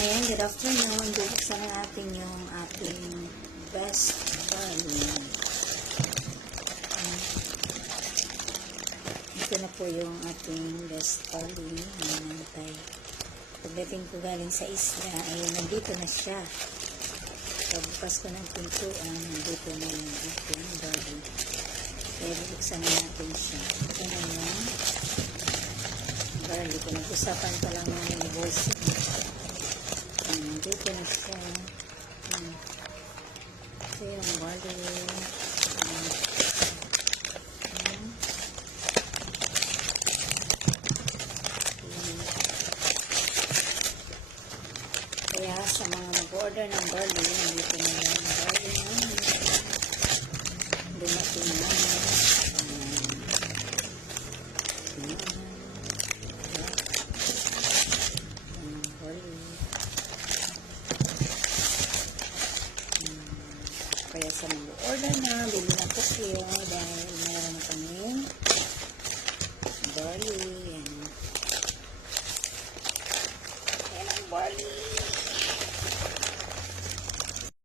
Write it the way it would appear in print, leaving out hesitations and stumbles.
Ayan, good afternoon. Bubuksan na natin yung ating best value. Ito na po yung ating best value. Nantay. Pagdating ko galing sa isla, ayun, nandito na siya. Pagbukas ko ng pintuan, nandito na yung ating value. Kaya bubuksan na natin siya. Ito na yung barley. Kung nag-usapan pa lang ng voice. Nandito na siya. Ito yung barley. Kaya sa mga nag-order ng barley, nandito na yung barley namin. Dumating na. Kaya sa mag-order na, bili na po kayo dahil mayroon na kami